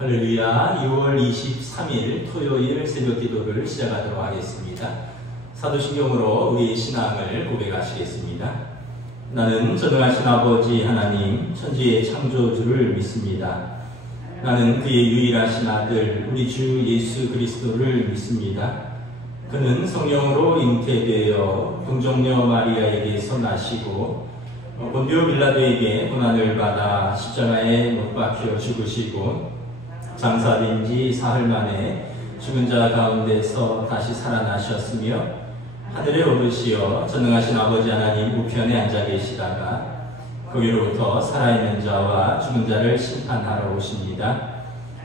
할렐루야. 6월 23일 토요일 새벽 기도를 시작하도록 하겠습니다. 사도신경으로 우리의 신앙을 고백하시겠습니다. 나는 전능하신 아버지 하나님 천지의 창조주를 믿습니다. 나는 그의 유일하신 아들 우리 주 예수 그리스도를 믿습니다. 그는 성령으로 잉태되어 동정녀 마리아에게서 나시고 본디오 빌라도에게 고난을 받아 십자가에 못 박혀 죽으시고 장사된 지 사흘 만에 죽은 자 가운데서 다시 살아나셨으며 하늘에 오르시어 전능하신 아버지 하나님 우편에 앉아 계시다가 거기로부터 살아있는 자와 죽은 자를 심판하러 오십니다.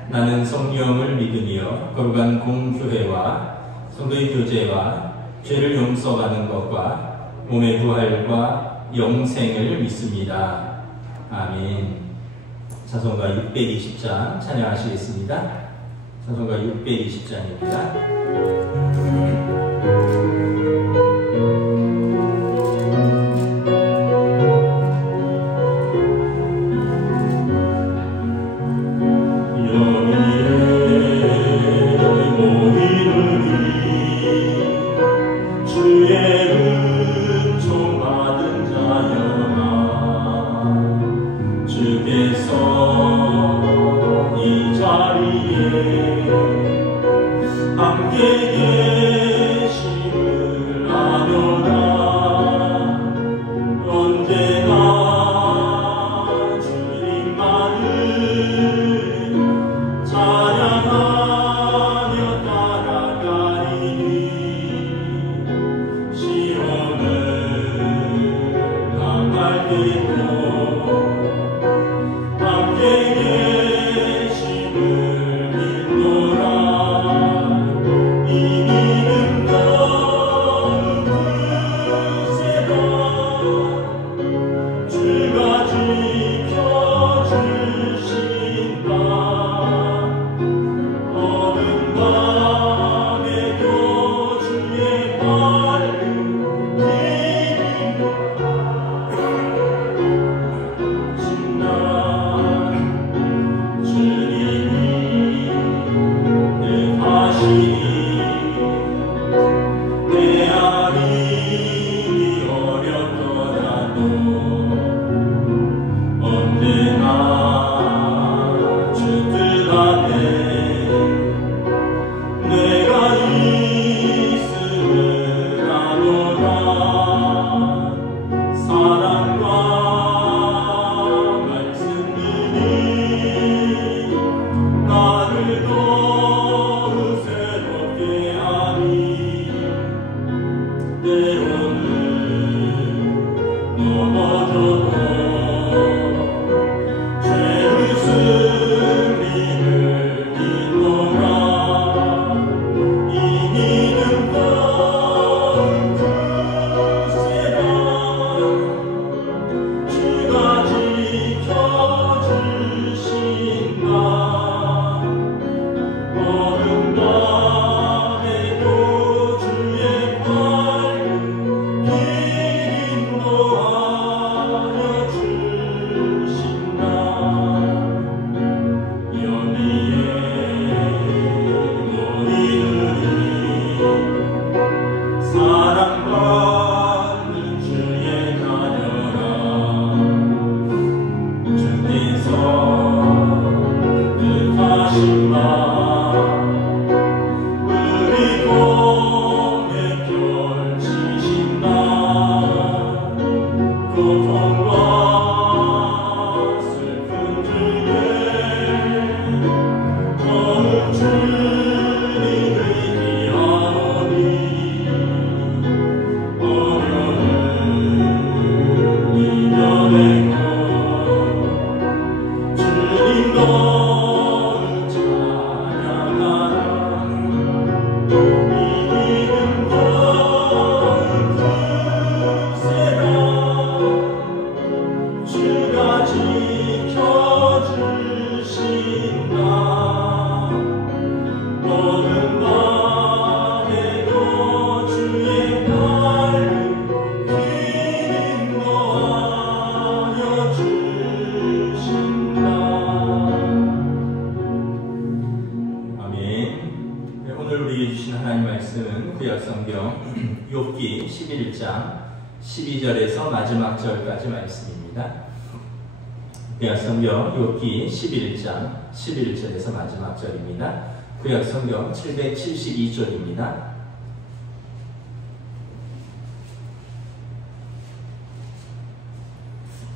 나는 성령을 믿으며 거룩한 공교회와 성도의 교제와 죄를 용서받는 것과 몸의 부활과 영생을 믿습니다. 아멘. 찬송가 620장 찬양하시겠습니다. 찬송가 620장입니다. 함께 계심을 하나님 말씀은 구약성경 욥기 11장 12절에서 마지막 절까지 말씀입니다. 구약성경 욥기 11장 11절에서 마지막 절입니다. 구약성경 772쪽입니다.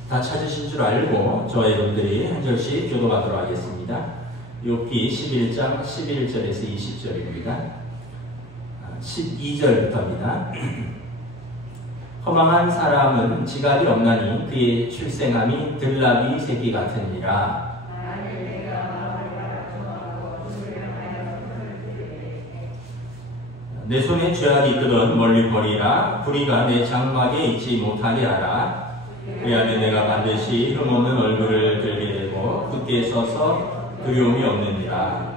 다 찾으신 줄 알고 저와 여러분들이 한 절씩 교도하도록 하겠습니다. 욥기 11장 11절에서 20절입니다. 12절부터입니다. 허망한 사람은 지각이 없나니 그의 출생함이 들나귀 새끼 같으니라. 내 손에 죄악이 있거든 멀리 버리라. 불의가 내 장막에 있지 못하게 하라. 그리하면 내가 반드시 흠없는 얼굴을 들게 되고 굳게 서서 두려움이 없느니라.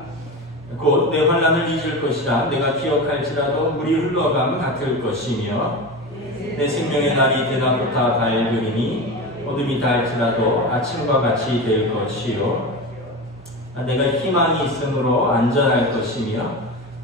곧 내 환난을 잊을 것이라. 내가 기억할지라도 물이 흘러감 같을 것이며 내 생명의 날이 대낮부터 밝으리니 어둠이 닿을지라도 아침과 같이 될 것이요 내가 희망이 있으므로 안전할 것이며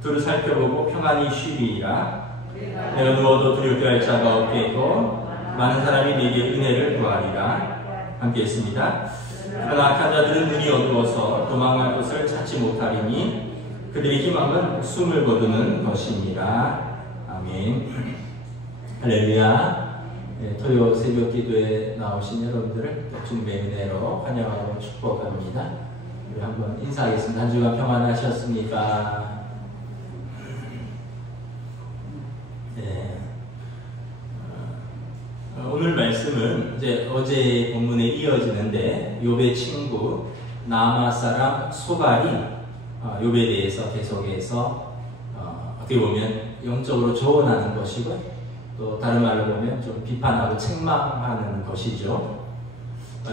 두루 살펴보고 평안히 쉬리라. 내가 누워도 두렵게 할 자가 없겠고 많은 사람이 내게 은혜를 구하리라. 함께 했습니다. 그러나 악한 자들은 눈이 어두워서 도망할 곳을 찾지 못하리니 그들의 희망은 숨을 거두는 것입니다. 아멘. 할렐루야. 토요 새벽 기도에 나오신 여러분들을 주님의 은혜로 환영하고 축복합니다. 우리 한번 인사하겠습니다. 한 주간 평안하셨습니까? 네. 오늘 말씀은 이제 어제 본문에 이어지는데 욥의 친구 나아마 사람 소갈이 욥에 대해서 계속해서 어떻게 보면 영적으로 조언하는 것이고 또 다른 말로 보면 좀 비판하고 책망하는 것이죠.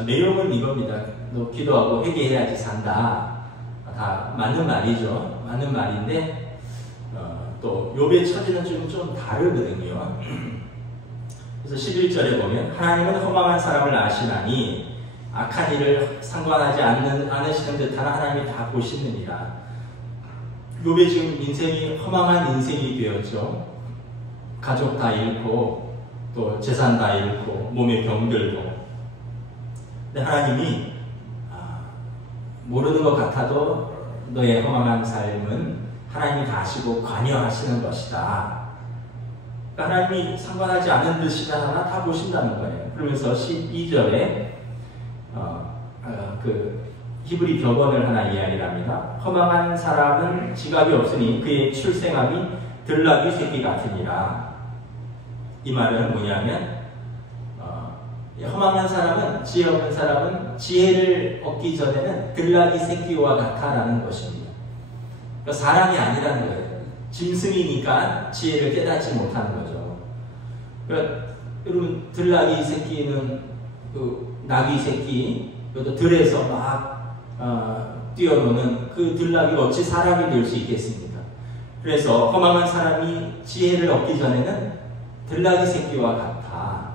내용은 이겁니다. 너 기도하고 회개해야지 산다. 다 맞는 말이죠. 맞는 말인데 또 욥의 처지는 좀 다르거든요. 그래서 11절에 보면 하나님은 허망한 사람을 아시나니 악한 일을 상관하지 않으시는 듯한 하나님이 다 보시느니라. 욥의 지금 인생이 허망한 인생이 되었죠. 가족 다 잃고 또 재산 다 잃고 몸에 병들고. 근데 하나님이 모르는 것 같아도 너의 허망한 삶은 하나님이 다 아시고 관여하시는 것이다. 하나님이 상관하지 않은 듯이나 다 보신다는 거예요. 그러면서 12절에 그 히브리 격언을 하나 이야기를 합니다. 허망한 사람은 지각이 없으니 그의 출생함이 들나귀 새끼 같으니라. 이 말은 뭐냐면 허망한 사람은, 지혜 없는 사람은 지혜를 얻기 전에는 들나귀 새끼와 같아라는 것입니다. 그러니까 사람이 아니라는 거예요. 짐승이니까 지혜를 깨닫지 못하는 거죠. 그러니까 여러분 들나귀 새끼는 그 나귀 새끼, 또 들에서 막 뛰어노는 그 들나귀가 어찌 사람이 될 수 있겠습니까? 그래서 허망한 사람이 지혜를 얻기 전에는 들나귀 새끼와 같아.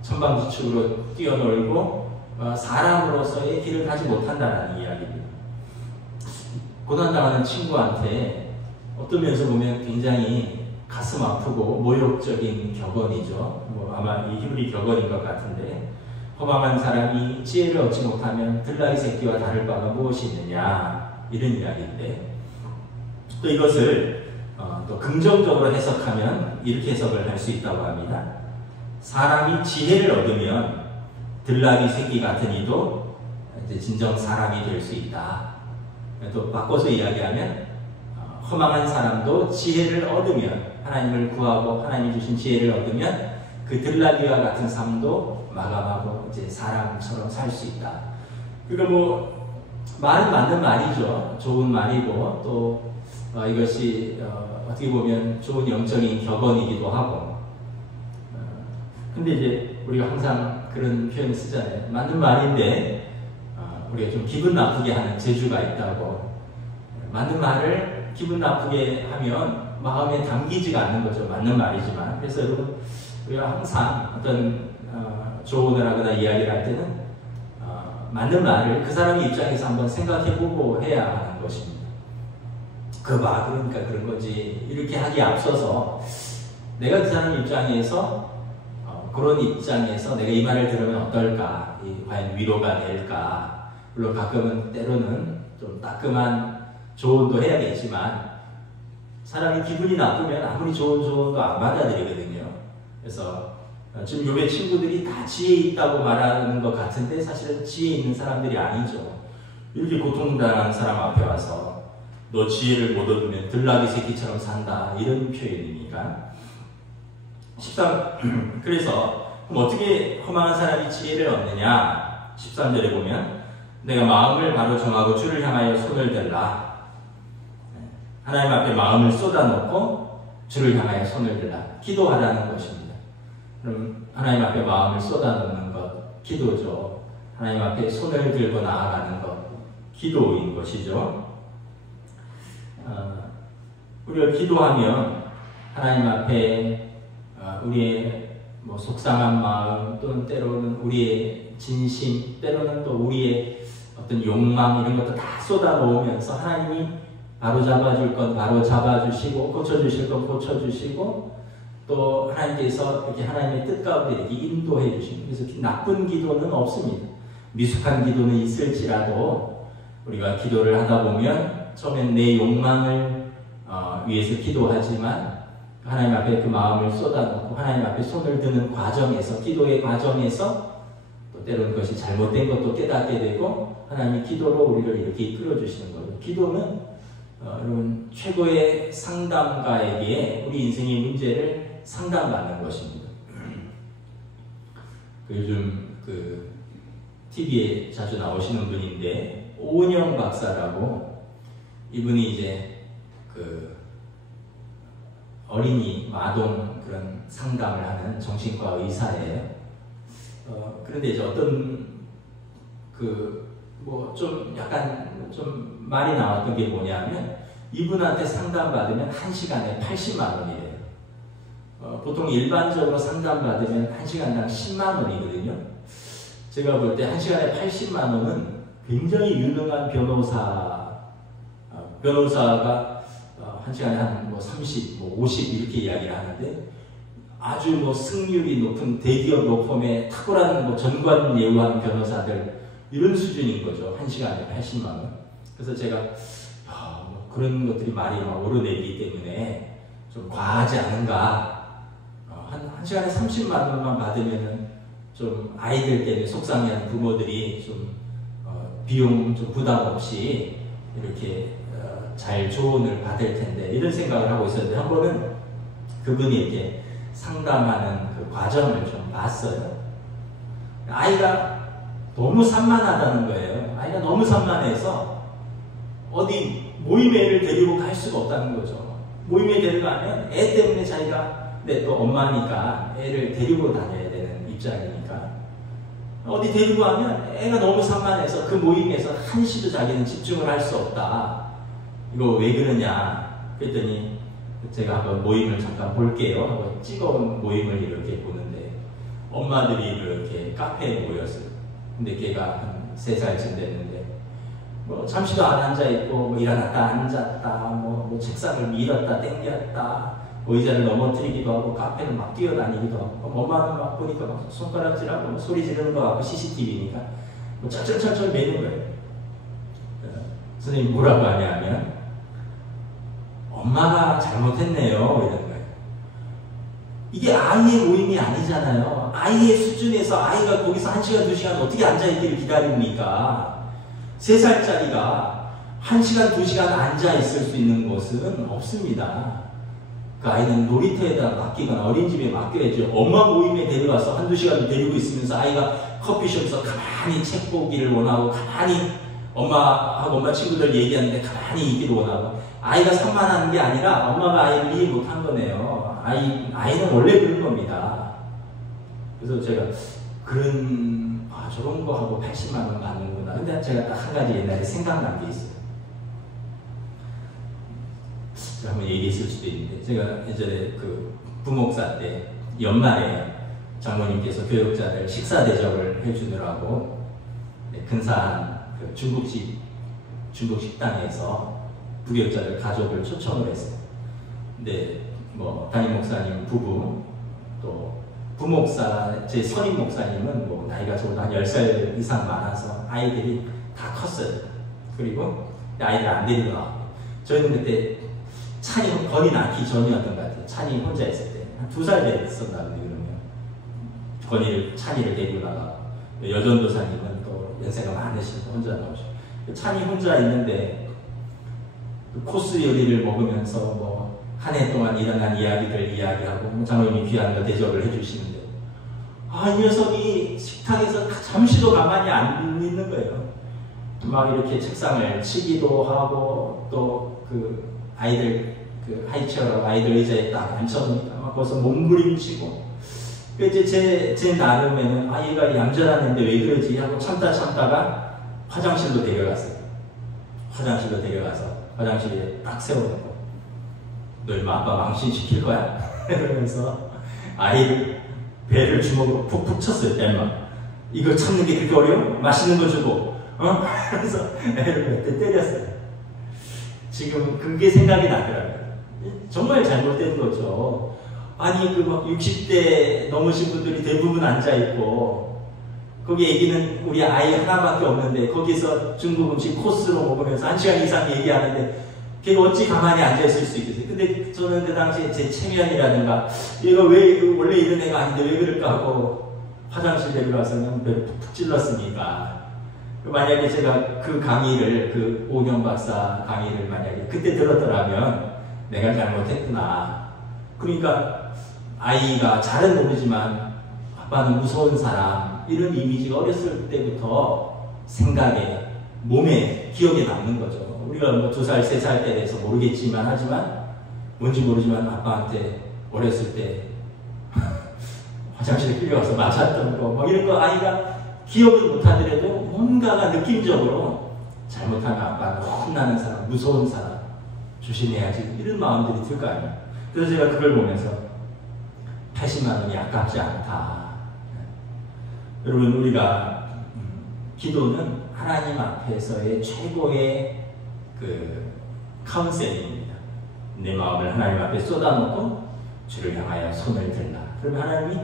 천방지축으로 뛰어놀고 사람으로서의 길을 가지 못한다는 이야기입니다. 고난당하는 친구한테 어떤 면에서 보면 굉장히 가슴 아프고 모욕적인 격언이죠. 아마 이 히브리 격언인 것 같은데, 허망한 사람이 지혜를 얻지 못하면 들나귀 새끼와 다를 바가 무엇이 있느냐, 이런 이야기인데, 또 이것을 또 긍정적으로 해석하면 이렇게 해석을 할 수 있다고 합니다. 사람이 지혜를 얻으면 들나귀 새끼 같은 이도 이제 진정 사람이 될 수 있다. 또 바꿔서 이야기하면 허망한 사람도 지혜를 얻으면, 하나님을 구하고 하나님이 주신 지혜를 얻으면 그 들나귀와 같은 삶도 마감하고 이제 사람처럼 살 수 있다. 그러니까 말은 맞는 말이죠. 좋은 말이고 또 이것이 어떻게 보면 좋은 영적인 격언이기도 하고. 근데 이제 우리가 항상 그런 표현을 쓰잖아요. 맞는 말인데 우리가 좀 기분 나쁘게 하는 재주가 있다고. 맞는 말을 기분 나쁘게 하면 마음에 담기지가 않는 거죠. 맞는 말이지만. 그래서 여러분, 우리가 항상 어떤 조언을 하거나 이야기를 할 때는 맞는 말을 그 사람의 입장에서 한번 생각해보고 해야 하는 것입니다. 그러니까 그런 거지. 이렇게 하기에 앞서서 내가 그 사람 입장에서 그런 입장에서 내가 이 말을 들으면 어떨까? 과연 위로가 될까? 물론 가끔은 때로는 좀 따끔한 조언도 해야겠지만 사람이 기분이 나쁘면 아무리 좋은 조언도 안 받아들이거든요. 그래서 지금 요새 친구들이 다 지혜 있다고 말하는 것 같은데 사실은 지혜 있는 사람들이 아니죠. 이렇게 고통당하는 사람 앞에 와서 너 지혜를 못 얻으면 들나귀 새끼처럼 산다 이런 표현이니까 13 그래서 그럼 어떻게 허망한 사람이 지혜를 얻느냐 13절에 보면 내가 마음을 바로 정하고 주를 향하여 손을 들라 하나님 앞에 마음을 쏟아놓고 주를 향하여 손을 들라 기도하라는 것입니다. 그럼 하나님 앞에 마음을 쏟아놓는 것 기도죠. 하나님 앞에 손을 들고 나아가는 것 기도인 것이죠. 우리가 기도하면 하나님 앞에 우리의 속상한 마음 또는 때로는 우리의 진심 때로는 또 우리의 어떤 욕망 이런 것도 다 쏟아놓으면서 하나님이 바로 잡아줄 건 바로 잡아주시고 고쳐주실 건 고쳐주시고 또 하나님께서 이렇게 하나님의 뜻 가운데 이렇게 인도해 주시는 그래서 나쁜 기도는 없습니다. 미숙한 기도는 있을지라도 우리가 기도를 하다 보면 처음엔 내 욕망을 위해서 기도하지만 하나님 앞에 그 마음을 쏟아놓고 하나님 앞에 손을 드는 과정에서 기도의 과정에서 또 때로는 그것이 잘못된 것도 깨닫게 되고 하나님이 기도로 우리를 이렇게 이끌어 주시는 거예요. 기도는 여러분 최고의 상담가에게 우리 인생의 문제를 상담받는 것입니다. 요즘 TV에 자주 나오시는 분인데 오은영 박사라고 이분이 이제 어린이 아동 그런 상담을 하는 정신과 의사예요. 그런데 이제 어떤 좀 약간 좀 말이 나왔던 게 뭐냐면 이분한테 상담받으면 1시간에 80만 원이래요. 보통 일반적으로 상담받으면 1시간당 10만 원이거든요. 제가 볼 때 1시간에 80만 원은 굉장히 유능한 변호사가 1시간에 한 30, 50 이렇게 이야기를 하는데 아주 승률이 높은 대기업 로펌에 탁월한 전관 예우한 변호사들 이런 수준인 거죠. 1시간에 80만 원. 그래서 제가 그런 것들이 많이 오르내리기 때문에 좀 과하지 않은가. 한 시간에 30만 원만 받으면은 좀 아이들 때문에 속상해하는 부모들이 좀 비용 좀 부담 없이 이렇게 잘 조언을 받을 텐데 이런 생각을 하고 있었는데 한 번은 그분이 이렇게 상담하는 그 과정을 좀 봤어요. 아이가 너무 산만하다는 거예요. 아이가 너무 산만해서 어디 모임에 애를 데리고 갈 수가 없다는 거죠. 모임에 데려가면 애 때문에 자기가 또 엄마니까 애를 데리고 다녀야 되는 입장이니까 어디 데리고 가면 애가 너무 산만해서 그 모임에서 한시도 자기는 집중을 할 수 없다. 이거 왜 그러냐 그랬더니 제가 한번 모임을 잠깐 볼게요 하고 찍어온 모임을 이렇게 보는데 엄마들이 이렇게 카페에 모였어요. 근데 걔가 한 3살쯤 됐는데 잠시도 안 앉아있고 일어났다 앉았다 책상을 밀었다 당겼다 의자를 넘어뜨리기도 하고 카페를 막 뛰어다니기도 하고 엄마는 막 보니까 막 손가락질하고 소리 지르는 거 같고 CCTV니까 쩔쩔쩔쩔 매는 거예요. 선생님 뭐라고 하냐면 엄마가 잘못했네요 이런 거예요. 이게 아이의 모임이 아니잖아요. 아이의 수준에서 아이가 거기서 1시간 2시간 어떻게 앉아있기를 기다립니까? 3살짜리가 1시간 2시간 앉아있을 수 있는 곳은 없습니다. 그 아이는 놀이터에다 맡기거나 어린이집에 맡겨야죠. 엄마 모임에 데려가서 1-2시간 데리고 있으면서 아이가 커피숍에서 가만히 책 보기를 원하고 가만히 엄마하고 엄마 친구들 얘기하는데 가만히 있기를 원하고 아이가 산만한 게 아니라 엄마가 아이를 이해 못한 거네요. 아이는 원래 그런 겁니다. 그래서 제가 저런 거 하고 80만 원 받는구나. 근데 제가 딱 한 가지 옛날에 생각난 게 있어요. 제가 한번 얘기했을 수도 있는데 제가 예전에 부목사 때 연말에 장로님께서 교육자들 식사 대접을 해주느라고 근사한 중국 식당에서 부교육자들 가족을 초청을 했어요. 근데 뭐 담임 목사님 부부, 또 부목사, 제 선임 목사님은 뭐 나이가 저보다 한 10살 이상 많아서 아이들이 다 컸어요. 그리고 아이들 안 데리고 나왔고, 저희는 그때 찬이 거의 낳기 전이었던 것 같아요. 찬이 혼자 있을 때 한 2살 됐었나 보네. 그러면 찬이를 데리고 나가고, 여전도사님은 또 연세가 많으시고 혼자 나오시고, 찬이 혼자 있는데 코스 요리를 먹으면서 뭐 한 해 동안 일어난 이야기들 이야기하고, 장로님이 귀한 거 대접을 해주시는데, 이 녀석이 식탁에서 잠시도 가만히 안 있는 거예요. 막 이렇게 책상을 치기도 하고, 또 그 아이들 그 하이체어라고 아이들 의자에 딱 앉혀놓으니까 막 거기서 몸부림치고, 이제 제 나름에는 얘가 얌전한 애인데 왜 그러지 하고 참다가 화장실로 데려갔어요. 화장실로 데려가서 화장실에 딱 세워놓고, 너 임마 아빠 망신시킬 거야? 이러면서 아이를 배를 주먹으로 푹푹 쳤어요. 엠마 이거 참는 게 그렇게 어려워? 맛있는 거 주고 그래서 애를 몇 대 때렸어요. 지금 그게 생각이 나더라고요. 정말 잘못된 거죠. 아니 막 60대 넘으신 분들이 대부분 앉아있고, 거기 애기는 우리 아이 하나밖에 없는데 거기서 중국 음식 코스로 먹으면서 1시간 이상 얘기하는데 걔가 어찌 가만히 앉아있을 수 있겠어요. 근데 저는 그 당시에 제 체면이라든가 얘가 왜 원래 이런 애가 아닌데 왜 그럴까 하고 화장실 데려가서 그냥 배를 푹푹 찔렀으니까, 만약에 제가 그 강의를, 그 오경 박사 강의를 만약에 그때 들었더라면 내가 잘못했구나. 그러니까 아이가 잘은 모르지만 아빠는 무서운 사람, 이런 이미지가 어렸을 때부터 생각에, 몸에, 기억에 남는 거죠. 우리가 뭐 2살, 3살 때 돼서 모르겠지만, 하지만 뭔지 모르지만 아빠한테 어렸을 때 화장실에 끌려가서 맞았던 거, 뭐 이런 거 아이가 기억을 못하더라도 뭔가가 느낌적으로 잘못하면 아빠는 혼나는 사람, 무서운 사람, 조심해야지, 이런 마음들이 들 거 아니에요. 그래서 제가 그걸 보면서 80만 원이 아깝지 않다. 여러분, 우리가 기도는 하나님 앞에서의 최고의 그 카운셀링입니다. 내 마음을 하나님 앞에 쏟아놓고 주를 향하여 손을 들라. 그러면 하나님이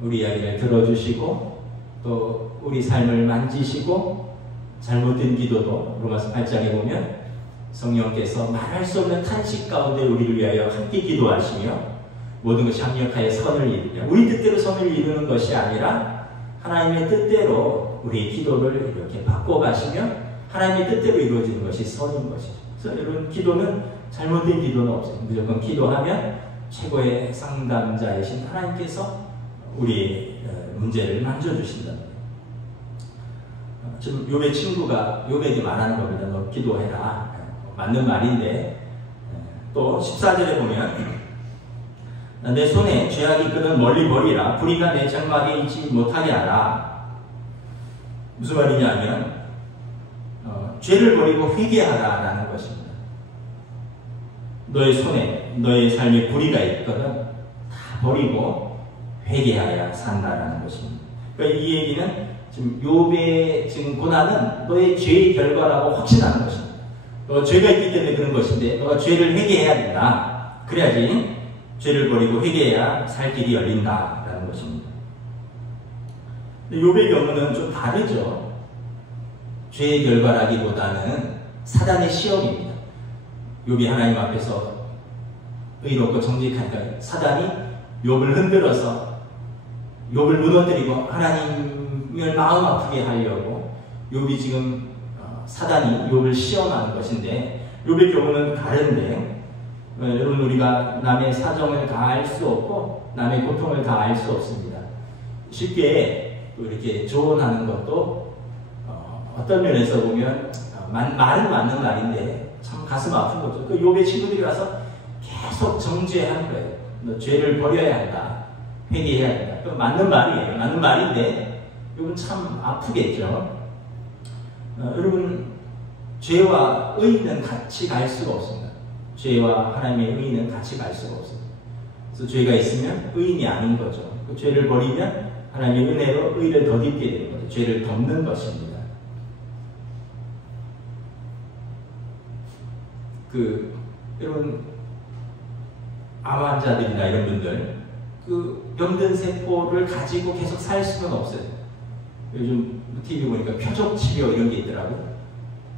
우리 이야기를 들어주시고, 또 우리 삶을 만지시고, 잘못된 기도도 로마서 8장에 보면 성령께서 말할 수 없는 탄식 가운데 우리를 위하여 함께 기도하시며 모든 것이 합력하여 선을 이루냐. 우리 뜻대로 선을 이루는 것이 아니라 하나님의 뜻대로 우리의 기도를 이렇게 바꿔가시며 하나님의 뜻대로 이루어지는 것이 선인 것이죠. 그래서 여러분, 기도는 잘못된 기도는 없어요. 무조건 기도하면 최고의 상담자이신 하나님께서 우리의 문제를 만져주신다는 거예요. 지금 욥의 친구가 욥에게 말하는 겁니다. 너 기도해라. 맞는 말인데, 또 14절에 보면 내 손에 죄악이 끄는 멀리 버리라. 불의가 내 장막에 있지 못하게 하라. 무슨 말이냐면 죄를 버리고 회개하라라는 것입니다. 너의 손에 너의 삶에 불의가 있거든 다 버리고 회개하여 산다라는 것입니다. 그러니까 이 얘기는 지금 욥의 지금 고난은 너의 죄의 결과라고 확신하는 것입니다. 너 죄가 있기 때문에 그런 것인데 너가 죄를 회개해야 된다. 그래야지 죄를 버리고 회개해야 살 길이 열린다라는 것입니다. 욥의 경우는 좀 다르죠. 죄의 결과라기보다는 사단의 시험입니다. 욥이 하나님 앞에서 의롭고 정직하니까 사단이 욥을 흔들어서 욥을 무너뜨리고 하나님을 마음 아프게 하려고 욥이 지금 사단이 욥을 시험하는 것인데, 욥의 경우는 다른데, 여러분, 우리가 남의 사정을 다 알 수 없고 남의 고통을 다 알 수 없습니다. 쉽게 또 이렇게 조언하는 것도 어떤 면에서 보면 말은 맞는 말인데 참 가슴 아픈 거죠. 그 욥의 친구들이 와서 계속 정죄하는 거예요. 너 죄를 버려야 한다. 회개해야 한다. 그 맞는 말이에요. 맞는 말인데 욥은 참 아프겠죠. 여러분, 죄와 의는 같이 갈 수가 없습니다. 죄와 하나님의 의는 같이 갈 수가 없습니다. 그래서 죄가 있으면 의인이 아닌 거죠. 그 죄를 버리면 하나님의 은혜로 의를 덧입게 되는 거죠. 죄를 덮는 것입니다. 여러분 암 환자들이나 이런 분들 병든 세포를 가지고 계속 살 수는 없어요. 요즘 TV 보니까 표적 치료 이런 게 있더라고요.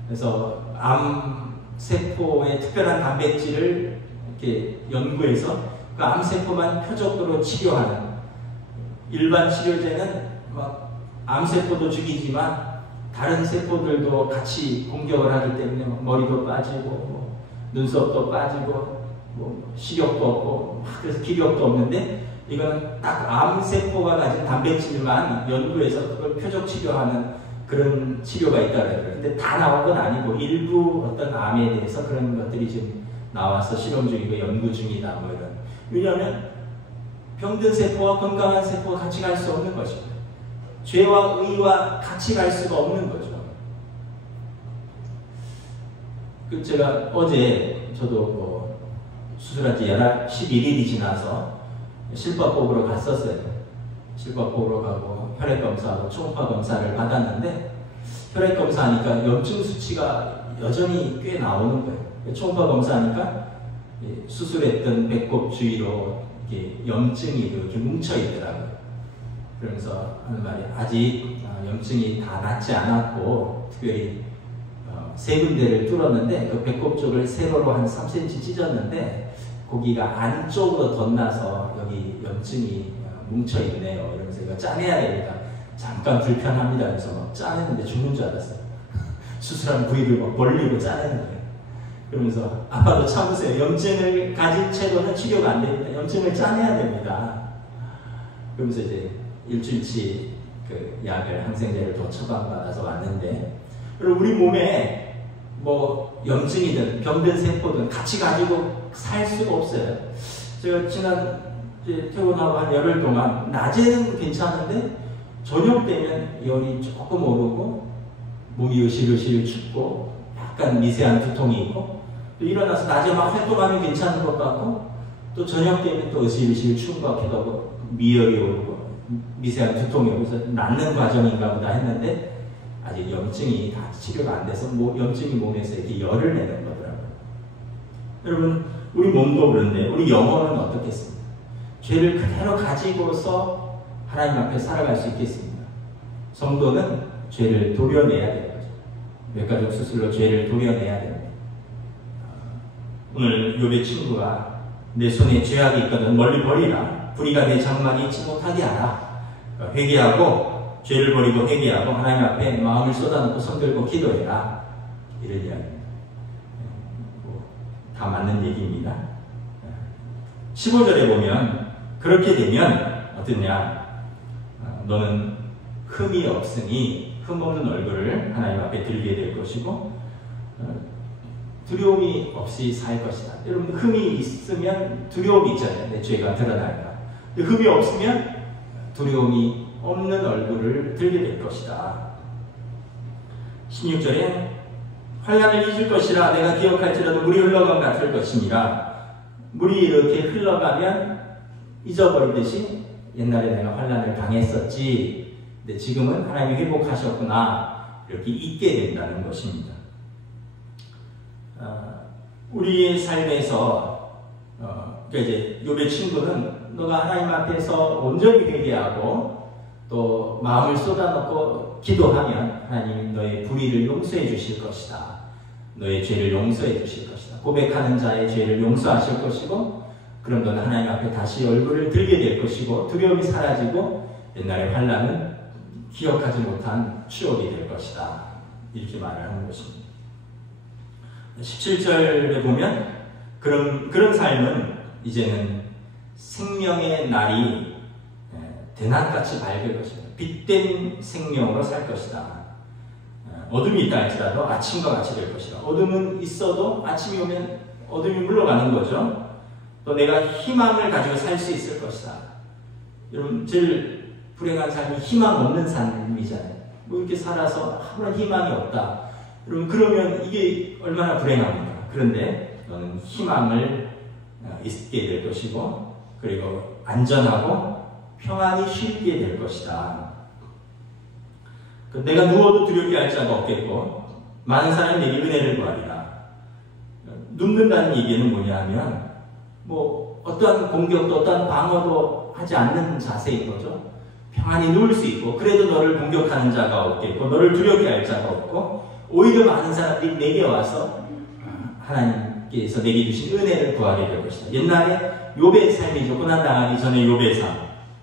그래서 암 세포의 특별한 단백질을 이렇게 연구해서 그 암 세포만 표적으로 치료하는, 일반 치료제는 막 암 세포도 죽이지만 다른 세포들도 같이 공격을 하기 때문에 머리도 빠지고 눈썹도 빠지고 시력도 없고 그래서 기력도 없는데, 이거는 딱 암세포가 가진 단백질만 연구해서 그걸 표적 치료하는 그런 치료가 있다고 해요. 근데 다 나온 건 아니고 일부 어떤 암에 대해서 그런 것들이 지금 나와서 실험 중이고 연구 중이다 이런. 왜냐하면 병든 세포와 건강한 세포가 같이 갈 수 없는 것입니다. 죄와 의와 같이 갈 수가 없는 거죠. 제가 어제 저도 수술한 지 11일이 지나서 실밥 보러 갔었어요. 실밥 보러 가고 혈액 검사하고 초음파 검사를 받았는데, 혈액 검사하니까 염증 수치가 여전히 꽤 나오는 거예요. 초음파 검사하니까 수술했던 배꼽 주위로 이렇게 염증이 이렇게 뭉쳐 있더라고요. 그러면서 하는 말이, 아직 염증이 다 낫지 않았고 특별히 세 군데를 뚫었는데 그 배꼽 쪽을 세로로 한 3cm 찢었는데 거기가 안쪽으로 덧나서 여기 염증이 뭉쳐 있네요. 이러면서 이거 짜내야 됩니다. 잠깐 불편합니다. 그래서 막 짜내는데 죽는 줄 알았어요. 수술한 부위를 막 벌리고 짜내는 거예요. 그러면서 아빠도 참으세요. 염증을 가진 채로는 치료가 안 됩니다. 염증을 짜내야 됩니다. 그러면서 이제 일주일치 그 약을, 항생제를 더 처방받아서 왔는데, 그리고 우리 몸에 염증이든 병든 세포든 같이 가지고 살 수가 없어요. 제가 지난 퇴원하고 한 열흘 동안 낮에는 괜찮은데 저녁 되면 열이 조금 오르고 몸이 으실으실 춥고 약간 미세한 두통이 있고, 또 일어나서 낮에 막 활동하면 괜찮은 것 같고 또 저녁 되면 또 으실으실 추운 것 같기도 하고 미열이 오르고 미세한 두통이 오고, 그래서 낫는 과정인가 보다 했는데 아직 염증이 다 치료가 안 돼서 염증이 몸에서 이렇게 열을 내는 거더라고요. 여러분, 우리 몸도 그런데 우리 영혼은 어떻겠습니까? 죄를 그대로 가지고서 하나님 앞에 살아갈 수 있겠습니다. 성도는 죄를 도려내야 되는 거죠. 외과적 수술로 죄를 도려내야 됩니다. 오늘 욥의 친구가 내 손에 죄악이 있거든 멀리 버리라. 불의가 내 장막에 있지 못하게 하라. 회개하고 죄를 버리고 회개하고 하나님 앞에 마음을 쏟아놓고 손들고 기도해라. 이런 이야기입니다. 다 맞는 얘기입니다. 15절에 보면 그렇게 되면 어떠냐? 너는 흠이 없으니 흠없는 얼굴을 하나님 앞에 들게 될 것이고 두려움이 없이 살 것이다. 여러분, 흠이 있으면 두려움이 있잖아요. 내 죄가 드러날까. 흠이 없으면 두려움이 없는 얼굴을 들게 될 것이다. 16절에 환난을 잊을 것이라 내가 기억할지라도 물이 흘러간 같을 것이니라. 물이 이렇게 흘러가면 잊어버리듯이 옛날에 내가 환난을 당했었지, 근데 지금은 하나님이 회복하셨구나, 이렇게 잊게 된다는 것입니다. 우리의 삶에서 그러니까 이제 욥의 친구는 너가 하나님 앞에서 온전히 회개하고 또 마음을 쏟아놓고 기도하면 하나님이 너의 불의를 용서해 주실 것이다. 너의 죄를 용서해 주실 것이다. 고백하는 자의 죄를 용서하실 것이고, 그럼 너는 하나님 앞에 다시 얼굴을 들게 될 것이고 두려움이 사라지고 옛날의 환난은 기억하지 못한 추억이 될 것이다. 이렇게 말을 하는 것입니다. 17절에 보면 그런 삶은 이제는 생명의 날이 대낮같이 밝을 것입니다. 빛된 생명으로 살 것이다. 어둠이 있다 할지라도 아침과 같이 될 것이다. 어둠은 있어도 아침이 오면 어둠이 물러가는 거죠. 또 내가 희망을 가지고 살 수 있을 것이다. 여러분, 제일 불행한 삶이 희망 없는 삶이잖아요. 이렇게 살아서 아무런 희망이 없다. 여러분, 그러면 이게 얼마나 불행합니까? 그런데 너는 희망을 있게 될 것이고, 그리고 안전하고 평안히 쉬게 될 것이다. 내가 누워도 두렵게 할지라도 없겠고 많은 사람이 내게 은혜를 구하리라. 눕는다는 얘기는 뭐냐 하면 뭐 어떠한 공격도 어떠한 방어도 하지 않는 자세인 거죠. 평안히 누울 수 있고 그래도 너를 공격하는 자가 없겠고 너를 두렵게 할 자가 없고 오히려 많은 사람들이 내게 와서 하나님께서 내게 주신 은혜를 구하게 될 것이다. 옛날에 욥의 삶이죠. 고난당하기 전에 욥의 삶,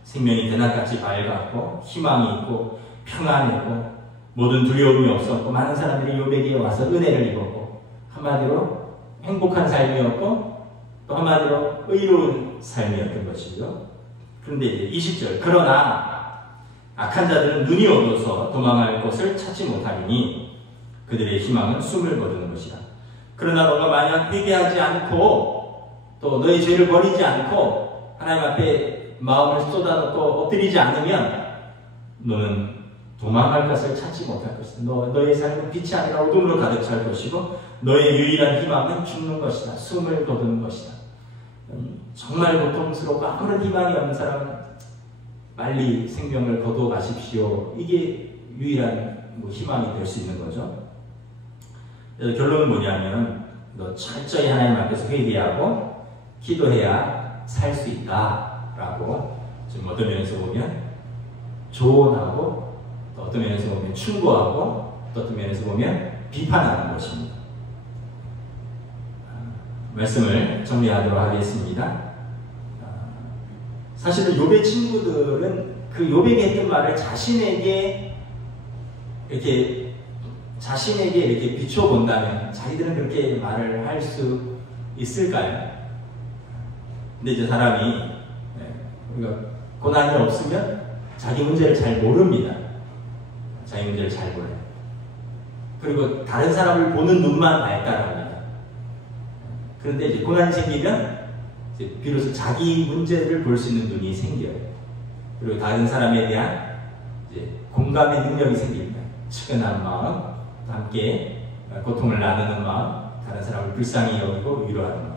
생명이 대낮같이 밝았고 희망이 있고 평안했고 모든 두려움이 없었고 많은 사람들이 욥에게 와서 은혜를 입었고 한마디로 행복한 삶이었고 또 한마디로 의로운 삶이었던 것이죠. 그런데 이제 20절 그러나 악한 자들은 눈이 어두워서 도망할 곳을 찾지 못하니 그들의 희망은 숨을 거두는 것이다. 그러나 너가 만약 회개하지 않고 또 너의 죄를 버리지 않고 하나님 앞에 마음을 쏟아놓고 엎드리지 않으면 너는 도망할 것을 찾지 못할 것이다. 너의 삶은 빛이 아니라 어둠으로 가득 찰 것이고 너의 유일한 희망은 죽는 것이다. 숨을 거두는 것이다. 정말 고통스럽고 아무런 희망이 없는 사람은 빨리 생명을 거두어 가십시오. 이게 유일한 희망이 될 수 있는 거죠. 그래서 결론은 뭐냐면 너 철저히 하나님 앞에서 회개하고 기도해야 살 수 있다라고 지금 어떤 면에서 보면 조언하고 또 어떤 면에서 보면 충고하고 또 어떤 면에서 보면 비판하는 것입니다. 말씀을 정리하도록 하겠습니다. 사실은 욥의 친구들은 그 욥에게 했던 말을 자신에게 이렇게 비춰본다면 자기들은 그렇게 말을 할 수 있을까요? 근데 이제 사람이 우리가 고난이 없으면 자기 문제를 잘 모릅니다. 자기 문제를 잘 몰라요. 그리고 다른 사람을 보는 눈만 발달합니다. 그런데 이제 고난이 생기면 이제 비로소 자기 문제를 볼 수 있는 눈이 생겨요. 그리고 다른 사람에 대한 이제 공감의 능력이 생깁니다. 측은한 마음, 함께 고통을 나누는 마음, 다른 사람을 불쌍히 여기고 위로하는 마음.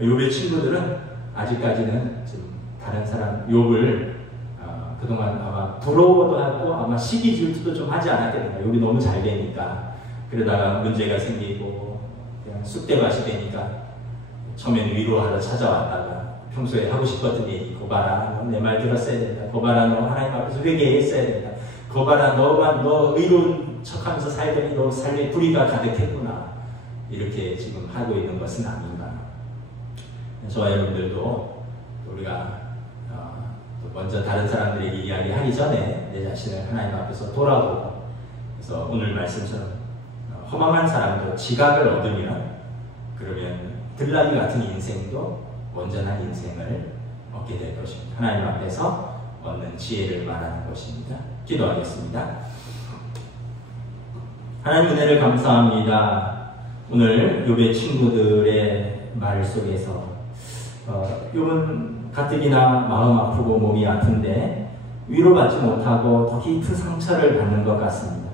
욥의 친구들은 아직까지는 좀 다른 사람 욥을 그동안 아마 부러워도 하고 아마 시기 질투도 좀 하지 않았겠는가. 욥이 너무 잘 되니까 그러다가 문제가 생기고 그냥 쑥대밭이 되니까 처음에는 위로하러 찾아왔다가 평소에 하고 싶었던 얘기 고바라 너 내 말 들었어야 된다. 고바라 너 하나님 앞에서 회개했어야 된다. 고바라 너 의로운 척하면서 살더니 너 삶에 불의가 가득했구나. 이렇게 지금 하고 있는 것은 아닌가. 저와 여러분들도 우리가 먼저 다른 들에게 이야기하기 전에 내 자신을 하나님 앞에서 돌아보고 그래서 오늘 말씀처럼 허망한 사람도 지각을 얻으면 그러면 들나귀 같은 인생도 온전한 인생을 얻게 될 것입니다. 하나님 앞에서 얻는 지혜를 말하는 것입니다. 기도하겠습니다. 하나님 은혜를 감사합니다. 오늘 욥의 친구들의 말 속에서 욥은 가뜩이나 마음 아프고 몸이 아픈데 위로받지 못하고 더 깊은 상처를 받는 것 같습니다.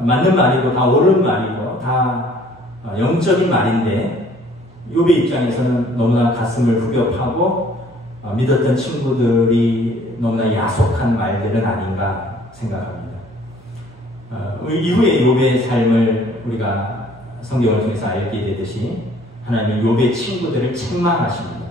맞는 말이고 다 옳은 말이고 다 영적인 말인데 욥의 입장에서는 너무나 가슴을 후벼파고 믿었던 친구들이 너무나 야속한 말들은 아닌가 생각합니다. 이후에 욥의 삶을 우리가 성경을 통해서 알게 되듯이 하나님은 욥의 친구들을 책망하십니다.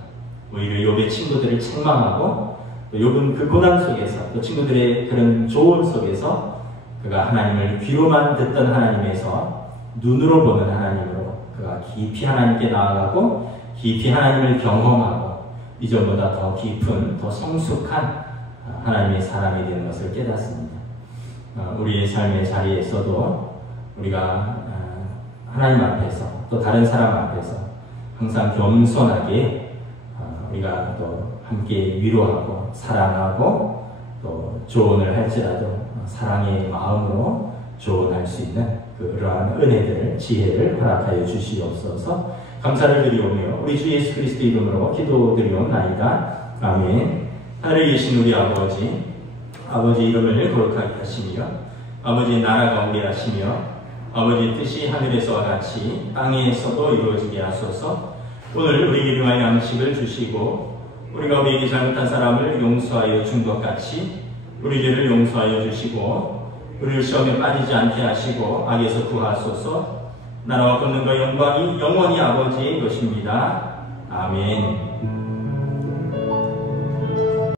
오히려 욥의 친구들을 책망하고 또 욥은 그 고난 속에서 또 친구들의 그런 조언 속에서 그가 하나님을 귀로만 듣던 하나님에서 눈으로 보는 하나님으로 그가 깊이 하나님께 나아가고 깊이 하나님을 경험하고 이전보다 더 깊은 더 성숙한 하나님의 사람이 되는 것을 깨닫습니다. 우리의 삶의 자리에서도 우리가 하나님 앞에서 또 다른 사람 앞에서 항상 겸손하게 우리가 또 함께 위로하고 사랑하고 또 조언을 할지라도 사랑의 마음으로 조언할 수 있는 그러한 은혜들을 지혜를 허락하여 주시옵소서. 감사를 드리오며 우리 주 예수 그리스도 이름으로 기도드리옵나이다. 아멘. 하늘에 계신 우리 아버지 이름을 거룩하게 하시며 아버지의 나라가 오게 하시며 아버지의 뜻이 하늘에서와 같이 땅에서도 이루어지게 하소서. 오늘 우리에게 필요한 양식을 주시고 우리가 우리에게 잘못한 사람을 용서하여 준 것 같이 우리 죄를 용서하여 주시고 우리를 시험에 빠지지 않게 하시고 악에서 구하소서. 나라와 권능과 영광이 영원히 아버지의 것입니다. 아멘.